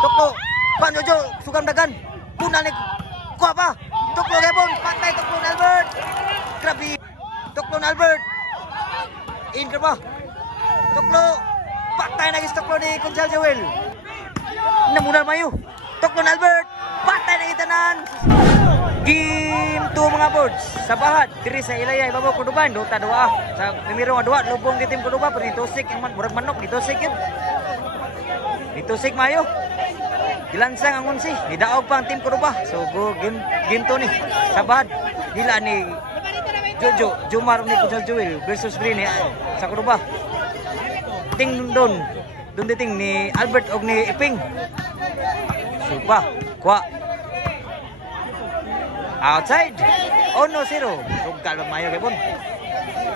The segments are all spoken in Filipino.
Tuklo. Pan Jojo sugam dagan. Punal ni kuha pa. Tuklo gapon. Patay Tuklo ni Albert. Grabe. Tuklo ni Albert. In ka pa. Tuklo. Patay na gis Tuklo ni Kunsal Joel. Namunal mayo. Tuklo ni Albert. Patay na itanan. Game 2 mga boards. Sa bahad. Diri sa Ilayay. Babaw Kuduban. Dota 2. Sa numero 2. Lubong di Team Kuduban. Pero nitusik. Ang murag manok. Nitusik yun. Nitusik mayo. Gilansang ang unsi. Nidaog pa ang Team Kuduban. So game 2 ni. Sa bahad. Nila ni Jojo. Jumar ni Kunsal Joel. Versus Green ni sa Kuduban. Ting doon. Doon diting ni Albert og ni Iping. Supa. Kuha. Outside. 1-0. Sugal ba mayo kay Bon.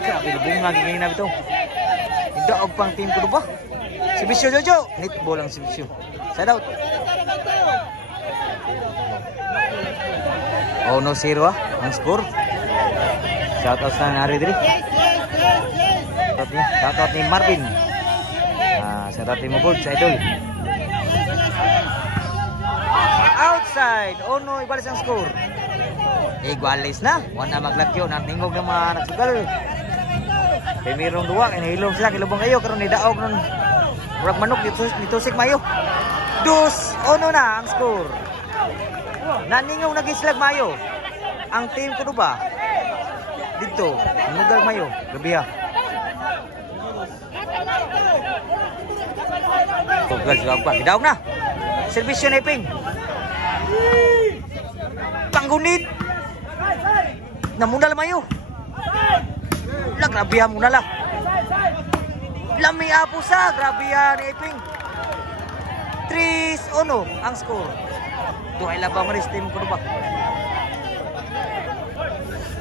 Grabe lubong nga giging na bito. Daog pang Team Kuduban. Si Bisyo Jojo. Netball ang si Bisyo. Side out. 1-0 ang score. Shout out sa nari diri. Shout out ni Marvin. Shout out ni Mabord sa idol. Outside. 1-0 ibalis ang score. Igualis na. Wala maglakyo. Natingog na mga nagsugal. Kaya mayroong duwa. Inahilong sila. Kilubong kayo. Karoon nidaog ng urag manok. Nitusik mayo. 2-1 na ang score. Naningog nagislag mayo. Ang Team Kuduban. Dito. Namugal mayo. Gabi ha. Tugal siya pa. Hidaog na. Servisyo na Iping. Panggunit. Namunal mayo. Grabe ha muna lang. Lami apo sa. Grabe ha ni Iping. 3-1 ang score. Duhay labang maris Team Kuduban.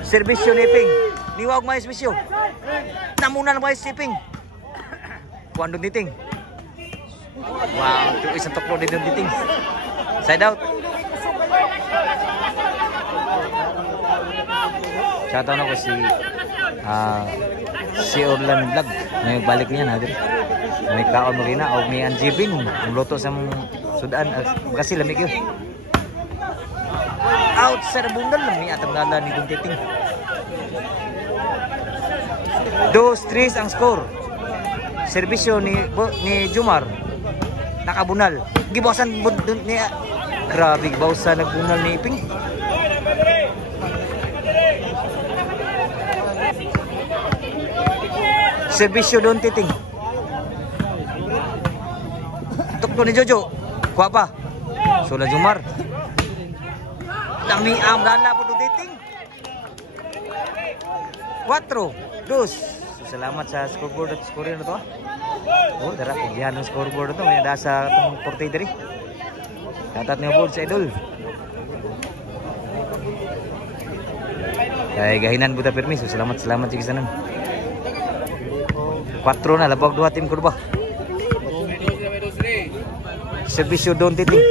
Servisyo ni Iping. Niwag may servisyo. Namunal may Iping. Kuan doon diting. Wow, itu isang tuklo din doon diting. Side out. Shoutout ako si Orlan Vlog. May balik niya na dito. May kaon mo rin na o may anjibing. Ang luto sa sudaan. Kasi lamig yun. Out sa bundal lang. May atang lala ni Guntiting. 2-3 ang score. Servisyo ni Jumar. Nakabunal. Gibawasan ni grabe gibawasan nagbunal ni Iping. Servisyo doon titing. Tuklo ni Jojo. Kuha pa. Sula Jumar. Dami ang dala po doon titing. 4-2. Salamat sa scoreboard at scorer na to. Oh, dara kagyan ng scoreboard na to. May nasa itong 43. Katat niyo board sa idol. Kaya gahinan buta permiso. Salamat sa kisanan. 4 na, labag 2 Team Kuduban. Servisyo doon titing.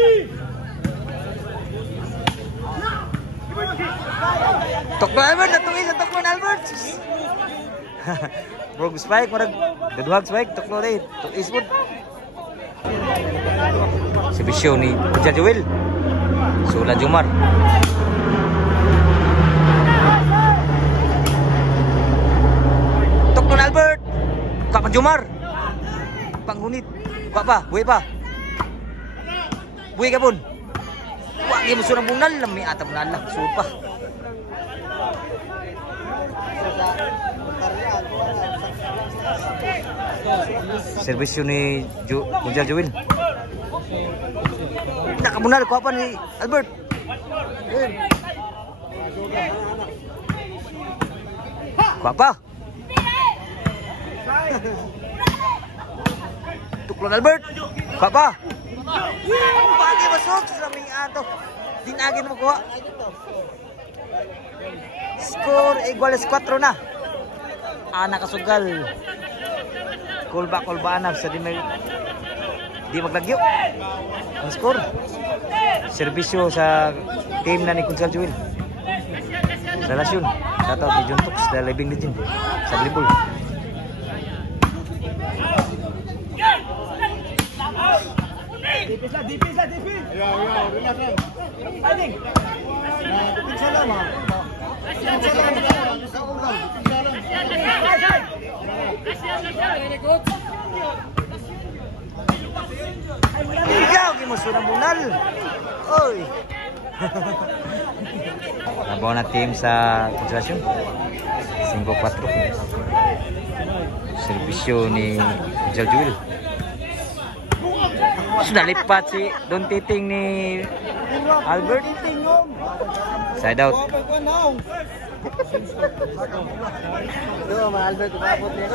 Tuklo Albert, natungin sa Tuklo Albert. Bro, spike, marag gaduhag spike, Tuklo rin. Eastwood. Servisyo ni Kunsal Joel. Sula Jumar. Tuklo Albert. Kuha pa Jumar. Panggunit. Kuha pa. Buhay pa. Buhay ka pun. Kuha ka mo surang bunal. Lami atap bunal lang. Suot pa. Servisyo ni Kunsal Joel. Nakabunal. Kuha pa ni Albert. Kuha pa. Tuklo Albert. Papa. Pagi masuk sa mingan to. Dinagin mo kuha. Score iguales 4 na. Nakasugal. Kulba anap sa di maglagyo. Ang score. Servisyo sa team na ni Kunsal Joel. Sa Lasyon. Shoutout ni Juntox sa Living Legend. Sa Blibol. Dipis lah. Ya, relax lang. Fighting. Dipis lang ha. Ikaw, gimusto ng bunal. Oy. Labaw na team sa konsentrasyon. 5-4. Servisyo ni Angel Jewel. Sudah lipat si Don Titing ni Albert. Side out.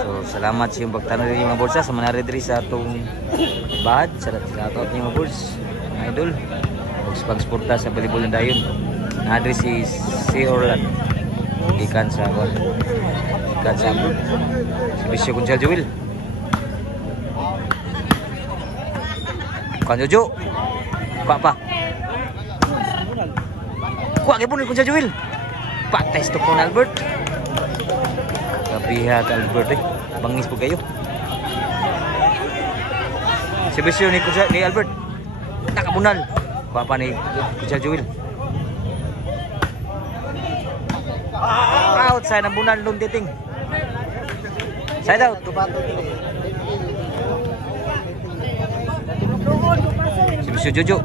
So salamat sa iyong pagtanong ng mga bulsa sa manari diri sa atong bahad. Salamat sa ating mga bulsa, mga idol. Huwag sa pangsporta sa balibol ng dayon. Nadri si Orlan. Ikan sa Servisyo kung siya Joel. Kan Jojo. Pa. Kuha kay kung siya Joel. Patay stop kong Albert. Kapiha ka Albert eh. Bangis po kayo. Servisyo ni Albert. Nakabunal. Kuha pa ni Kuya Joel. Outside ng bunal Don Titing. Side out. Servisyo Jojo.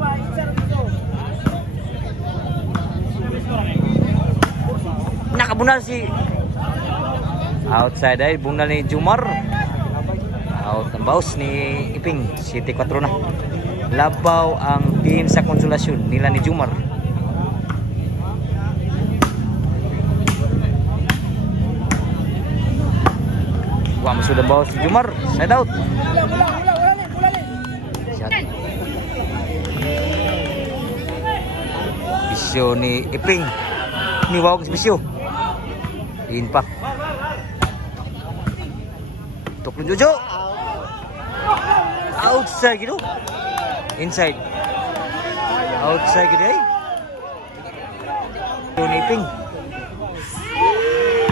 Nakabunal si outside ay bunal ni Jumar. Out ang baus ni Iping. 7-4 na. Labaw ang team sa konsolasyon nila ni Jumar. Wah, sudah bawa si Jumar. Side out. Bisyo ni Iping. Ni wow ke Bisyo. In pa. Toklon Jojo. Outside gitu. Inside. Outside gitu eh. Ni Iping.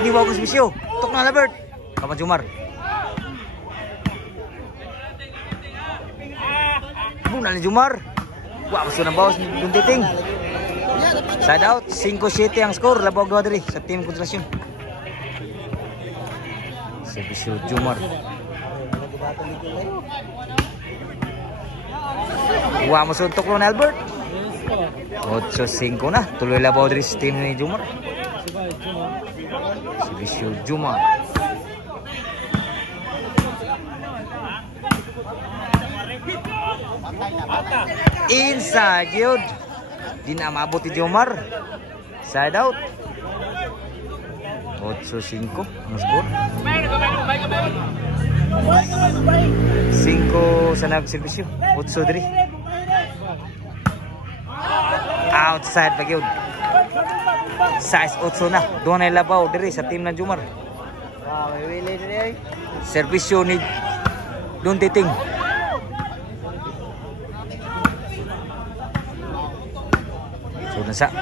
Ni wow ke Bisyo. Toklon Albert. Kapan Jumar. Bunal ni Jumar. Wah, masuk ng bawas Don Titing. Side out, 5-7 ang score. Labaw gawa diri sa team konsentrasyon. Servisyo Jumar. Wah, masuk untuk Ron Albert. 8-5 na. Tuloy labaw diri sa team ni Jumar. Servisyo Jumar. Inside yun. Di na maabot ni Jomar. Side out. 8-5 ang score. 5 sa nagservisyo. 8 diri. Outside pag yun. Size 8 na. Doon ay labaw diri sa team ng Jomar. Servisyo ni Don Titing. Nasa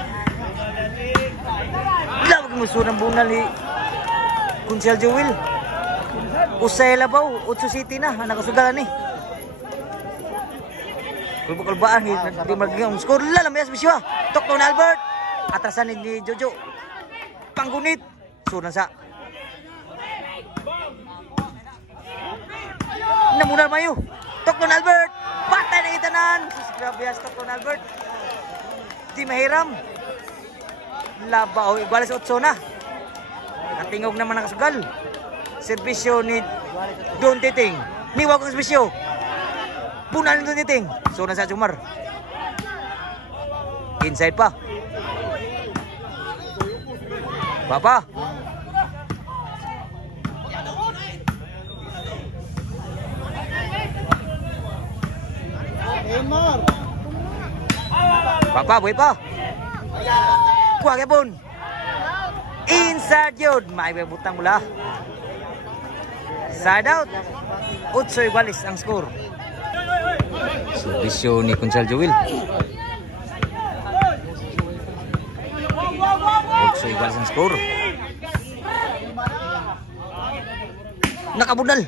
lawag mo sunang bunal ni Kunsel Joel. Usay labaw 8 City na nakasugalan ni. Kulbaan ni di maging score lalam ya Bisyo. Toklon Albert. Atrasan ni Jojo. Panggunit. Sunan sa namunal mayo. Toklon Albert. Patay na itanan. Grabe ya Toklon Albert. Di mahiram. Labaw igual sa 8 na. Natingog naman ang kasugal. Servisyo ni Don Titing. Niwa ko servisyo. Bunal ni Don Titing. So na sa Jumar. Inside pa. Papa. Papa, buhay pa. Kuha kaya pun. Inside yun. May butang mula. Side out. 8 igualis ang score. Servisyo ni Kunsel Joel. 8 igualis ang score. Nakabunal.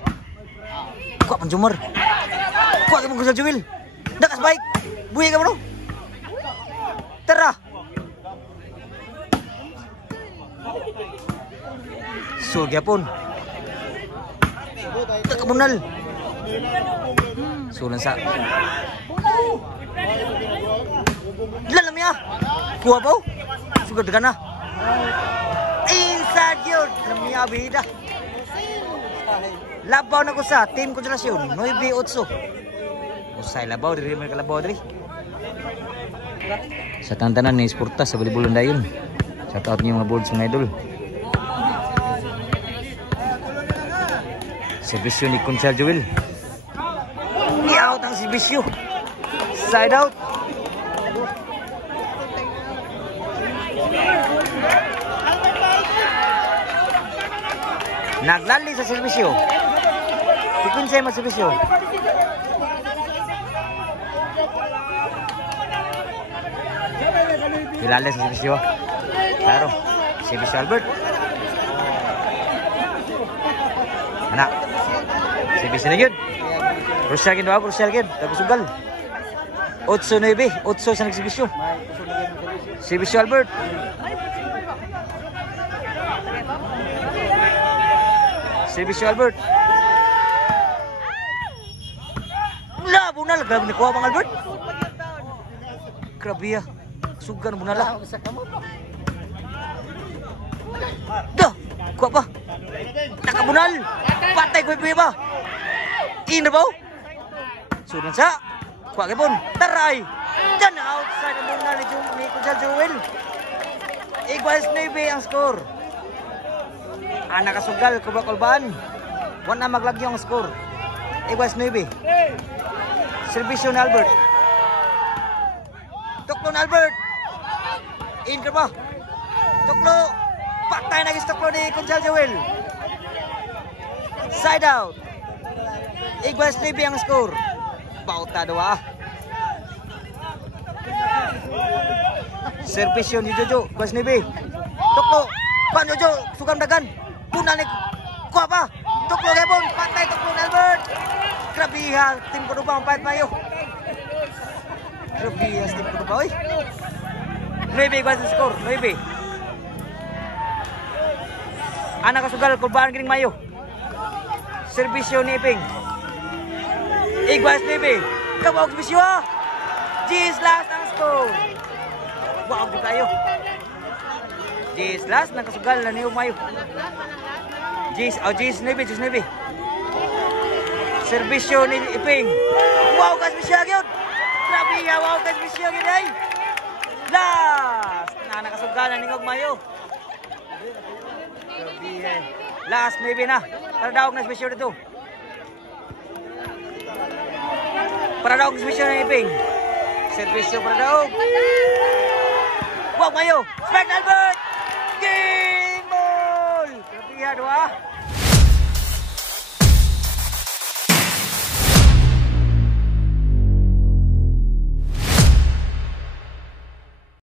Kuha pang Jumar. Kuha kaya pun Kunsel Joel. Nakas bike. Buhi ka bro. Tara. So gyapon. Takabunal. So sa. Lalam ya. Kuha po. Sugad ka na. Inside yun. Lamia bida. Labaw na ko sa Team Konsentrasyon 9-8. Usay labaw diri man kalabaw diri. Sa tantanan ni sporta sa volleyball dayon. Shout out niyo mga boards mga idol. Servisyo ni Conchal Joel. Out ang servisyo. Side out. Naglali sa servisyo. Ikunsay mas servisyo. Hilala sa servisyo. Claro. Servisyo Albert. Anak. Servisyo na yun. Crucial gin ba? Crucial gin. Tapos sugal. 8-9. 8 sa nagservisyo. Servisyo Albert. Servisyo Albert. Labo na. Grabe ni kuha bang Albert. Grabe ya. Sugan mo na lang. Dah. Kuha pa. Nakabunal. Patay ko iba ba. In na ba? Sudan sa. Kuha kipon. Taray. Diyan na outside ang bunal ni Conchal Joel. Iguals 9 ang score. Anak kasugal, kubak-kulbaan. Wala na maglagyo ang score. Iguals 9. Servisyo ni Albert. Tuklo ni Albert. In ka ba? Tuklo. Patay na tuklo ni Conchal Joel. Side out. Iguals 9 ang score. Bauta dua. Servisyo ni Jojo. Iguals 9. Tuklo. Pan Jojo. Sugam dagan. Punal ni kuha pa. Tuklo gapon. Patay tuklo ni Albert. Grabe ha. Tim ko ba ang pahit mayo. Grabe ha. Tim ko ba. 9 iguals ang score. 9. Anak kasugal. Kulbaan kining mayo. Servisyo ni Iping. Iguals 9. Kabawag servisyo ha. G's last ang score. Wow di kayo. G's last. Nakasugal na niyo mayo. G's 9. Servisyo ni Iping. Wow ka servisyo yun. Grabe ya. Wow ka servisyo yun ay. Last. Nakasugal na niyo mayo. Last maybe na. Para daw na servisyo dito. Para daw servisyo na Iping. Servisyo para daw. Wow mayo. Spek Albert. Game ball. Grabe ya doa.